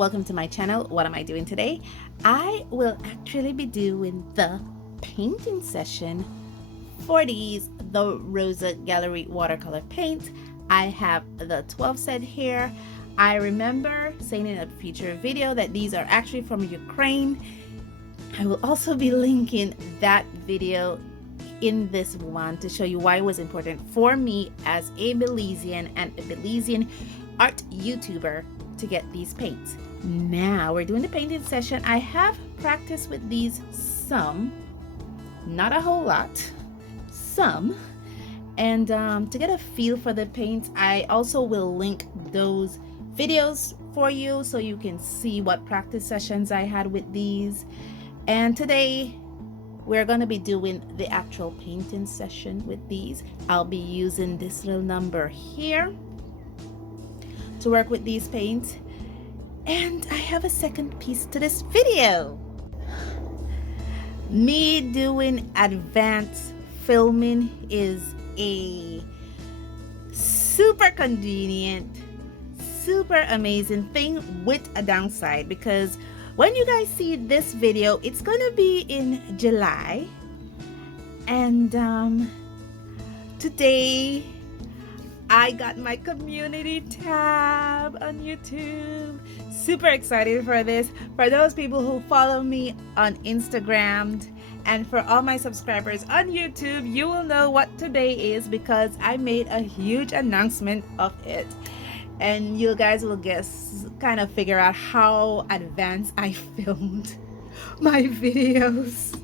welcome to my channel. What am I doing today? I will actually be doing the painting session for the Rosa Gallery Watercolor paint. I have the 12 set here. I remember saying in a future video that these are actually from Ukraine. I will also be linking that video in this one to show you why it was important for me as a Belizean and a Belizean art YouTuber to get these paints. Now we're doing the painting session. I have practiced with these some, not a whole lot, some, and to get a feel for the paints, I also will link those videos for you so you can see what practice sessions I had with these. And today we're going to be doing the actual painting session with these. I'll be using this little number here to work with these paints. And I have a second piece to this video. Me doing advanced filming is a super convenient, super amazing thing with a downside, because when you guys see this video, it's gonna be in July, and today I got my community tab on YouTube. Super excited for this. For those people who follow me on Instagram, and for all my subscribers on YouTube, you will know what today is because I made a huge announcement of it. And you guys will kind of figure out how advanced I filmed my videos.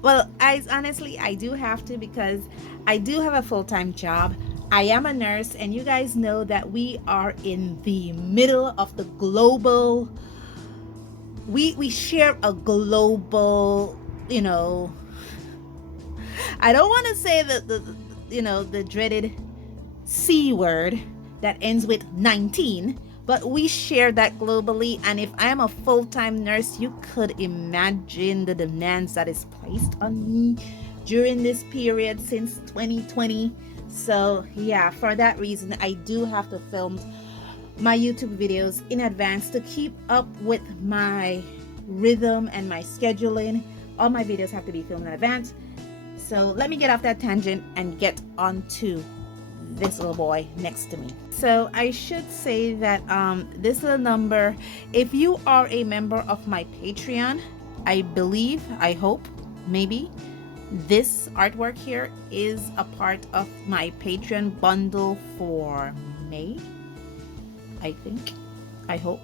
Well, honestly, I do have to, because I do have a full-time job. I am a nurse, and you guys know that we are in the middle of the global, we share a global, you know, I don't want to say the dreaded C word that ends with 19, but we share that globally. And if I am a full-time nurse, you could imagine the demands that is placed on me during this period since 2020. So yeah, for that reason, I do have to film my YouTube videos in advance to keep up with my rhythm and my scheduling. All my videos have to be filmed in advance. So let me get off that tangent and get on to this little boy next to me. So I should say that this little number, if you are a member of my Patreon, I believe, I hope, maybe this artwork here is a part of my Patreon bundle for May. I think, I hope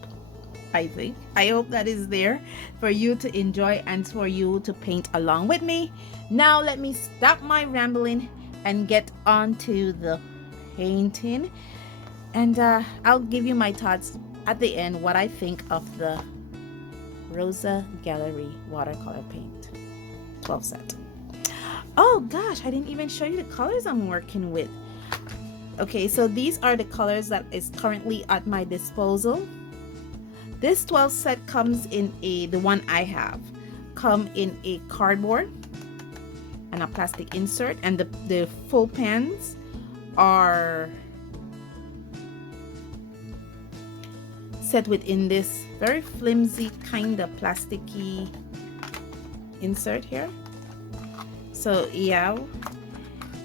that is there for you to enjoy and for you to paint along with me. Now let me stop my rambling and get on to the painting, and I'll give you my thoughts at the end, what I think of the Rosa Gallery Watercolor paint 12 set. Oh gosh, I didn't even show you the colors I'm working with. Okay, so these are the colors that is currently at my disposal. This 12 set comes in the one I have come in a cardboard and a plastic insert, and the full pans are set within this very flimsy kind of plasticky insert here. So yeah,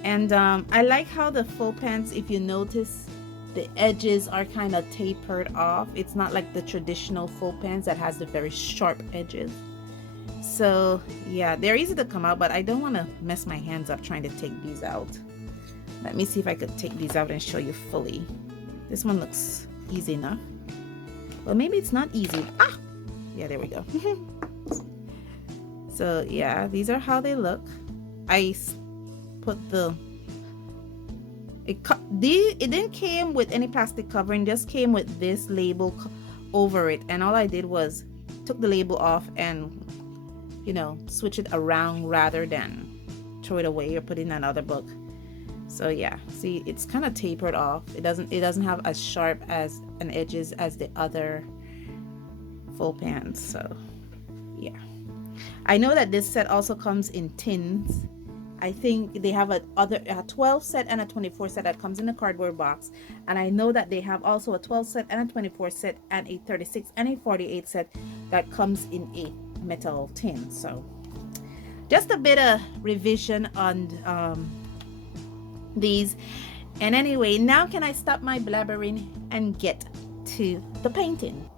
and I like how the full pans, if you notice, the edges are kind of tapered off. It's not like the traditional full pans that has the very sharp edges. So yeah, they're easy to come out, but I don't want to mess my hands up trying to take these out. Let me see if I could take these out and show you fully. This one looks easy enough. Well, maybe it's not easy. Ah, yeah, there we go. So yeah, these are how they look. I put it didn't came with any plastic covering, just came with this label over it, and all I did was took the label off and, you know, switch it around rather than throw it away or put it in another book. So yeah, see, it's kind of tapered off. It doesn't have as sharp as an edges as the other full pans. So yeah, I know that this set also comes in tins, I think they have a 12 set and a 24 set that comes in a cardboard box, and I know that they have also a 12 set and a 24 set and a 36 and a 48 set that comes in a metal tin. So just a bit of revision on these. And anyway, now can I stop my blabbering and get to the painting?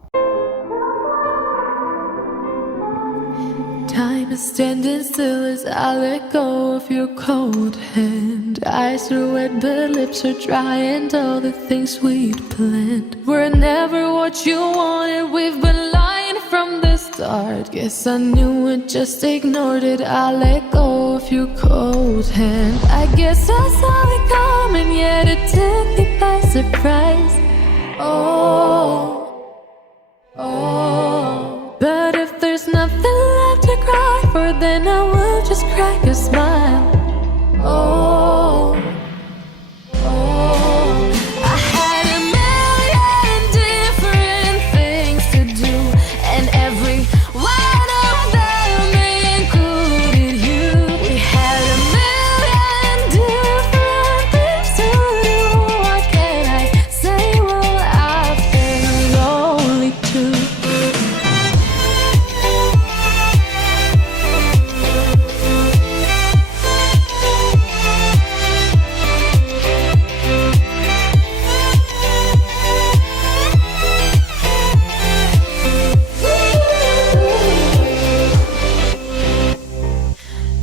Time is standing still as I let go of your cold hand. Eyes are wet but lips are dry, and all the things we'd planned were never what you wanted. We've been lying from the start. Guess I knew it, just ignored it. I let go of your cold hand. I guess I saw it coming, yet it took me by surprise. Oh, oh. But if there's nothing left to cry for, then I will just crack a smile. Oh, oh. I had a million different things to do, and every one of them included you. We had a million different things to do. What can I say? Well, I've been lonely too.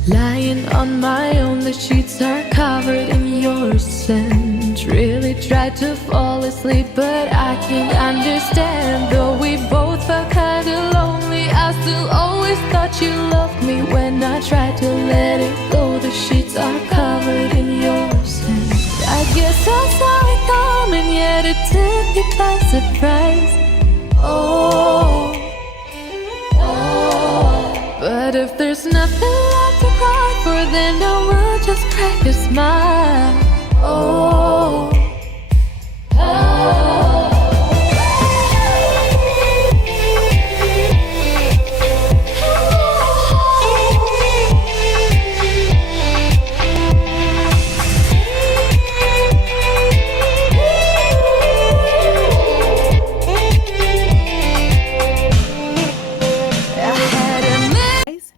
Lying on my own, the sheets are covered in your scent. Really tried to fall asleep, but I can't understand. Though we both felt kinda lonely, I still always thought you loved me. When I tried to let it go, the sheets are covered in your scent. I guess I saw it coming, yet it took me by surprise. Oh, oh. But if there's nothing left to cry for, then I will just crack a smile. Oh, oh.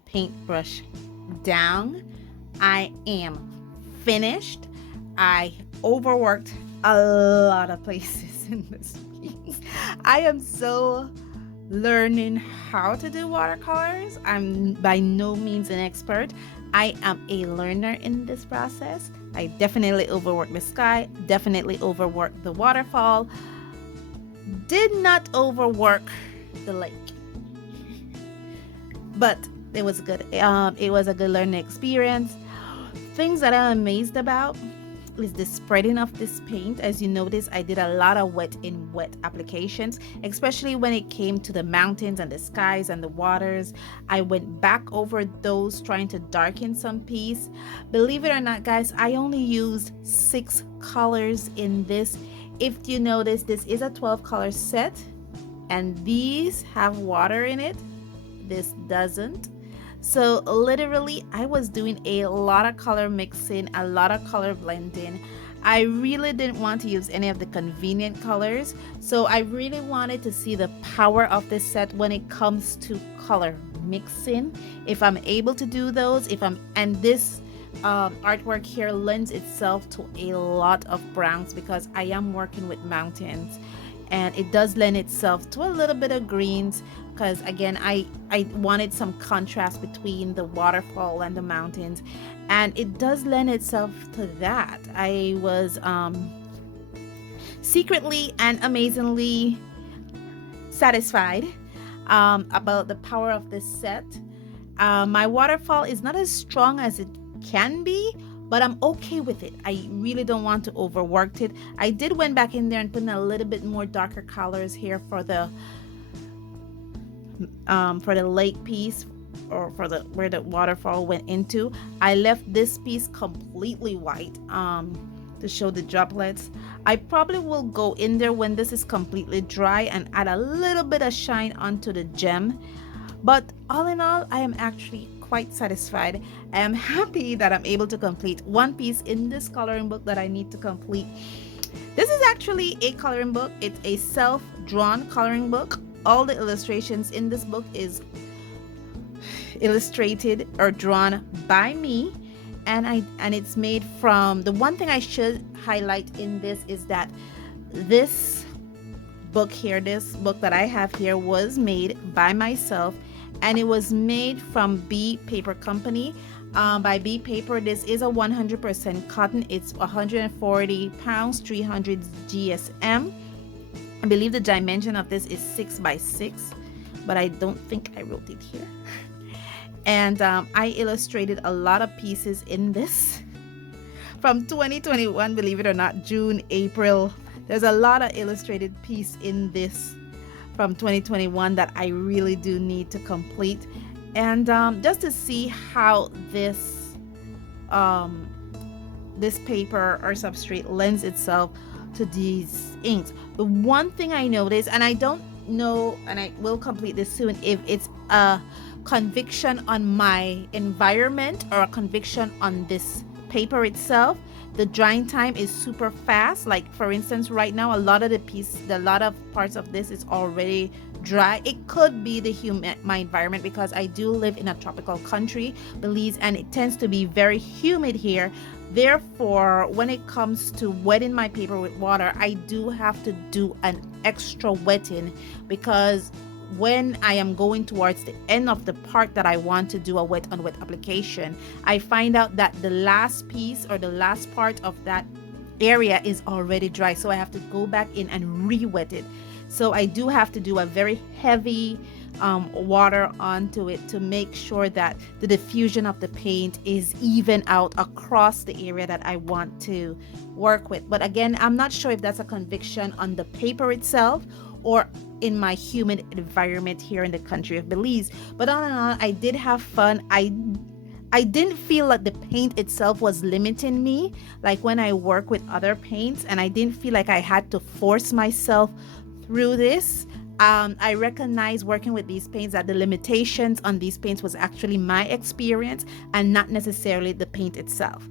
Paintbrush down. I am finished. I overworked a lot of places in this piece. I am so learning how to do watercolors. I'm by no means an expert. I am a learner in this process. I definitely overworked the sky, definitely overworked the waterfall, did not overwork the lake. But it was good. It was a good learning experience. Things that I'm amazed about is the spreading of this paint. As you notice, I did a lot of wet in wet applications, especially when it came to the mountains and the skies and the waters. I went back over those, trying to darken some piece. Believe it or not, guys, I only used 6 colors in this. If you notice, this is a 12 color set, and these have water in it. This doesn't. So literally I was doing a lot of color mixing, a lot of color blending. I really didn't want to use any of the convenient colors, so I really wanted to see the power of this set when it comes to color mixing. If I'm able to do those, and this artwork here lends itself to a lot of browns because I am working with mountains, and it does lend itself to a little bit of greens because again I wanted some contrast between the waterfall and the mountains, and it does lend itself to that. I was secretly and amazingly satisfied about the power of this set. My waterfall is not as strong as it can be, but I'm okay with it. I really don't want to overwork it. I did went back in there and put in a little bit more darker colors here for the lake piece, or for the where the waterfall went into. I left this piece completely white to show the droplets. I probably will go in there when this is completely dry and add a little bit of shine onto the gem. But all in all, I am actually quite satisfied. I am happy that I'm able to complete one piece in this coloring book that I need to complete. This is actually a coloring book. It's a self-drawn coloring book. All the illustrations in this book is illustrated or drawn by me, and it's made from, the one thing I should highlight in this is that this book here, this book that I have here, was made by myself, and it was made from B Paper Company. By B Paper, this is a 100% cotton. It's 140 pounds, 300 GSM. I believe the dimension of this is 6 by 6, but I don't think I wrote it here. And I illustrated a lot of pieces in this from 2021, believe it or not, June, April. There's a lot of illustrated piece in this from 2021 that I really do need to complete. And just to see how this this paper or substrate lends itself to these inks. The one thing I noticed, and I don't know, and I will complete this soon, if it's a conviction on my environment or a conviction on this paper itself. The drying time is super fast. Like for instance, right now, a lot of parts of this is already dry. It could be my environment, because I do live in a tropical country, Belize, and it tends to be very humid here. Therefore, when it comes to wetting my paper with water, I do have to do an extra wetting, because when I am going towards the end of the part that I want to do a wet on wet application, I find out that the last piece or the last part of that area is already dry. So I have to go back in and re-wet it. So I do have to do a very heavy water onto it to make sure that the diffusion of the paint is even out across the area that I want to work with. But again, I'm not sure if that's a conviction on the paper itself or in my humid environment here in the country of Belize. But all in all, I did have fun. I didn't feel like the paint itself was limiting me, like when I work with other paints, and I didn't feel like I had to force myself through this. I recognize working with these paints that the limitations on these paints was actually my experience and not necessarily the paint itself.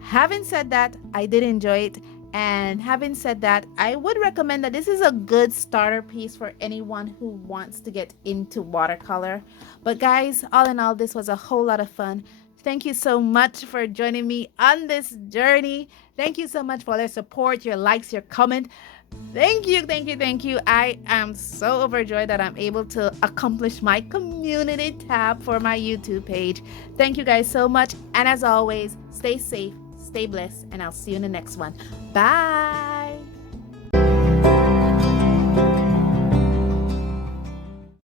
Having said that, I did enjoy it. And having said that, I would recommend that this is a good starter piece for anyone who wants to get into watercolor. But guys, all in all, this was a whole lot of fun. Thank you so much for joining me on this journey. Thank you so much for their support, your likes, your comment. Thank you, thank you, thank you. I am so overjoyed that I'm able to accomplish my community tab for my YouTube page. Thank you guys so much. And as always, stay safe, stay blessed, and I'll see you in the next one. Bye.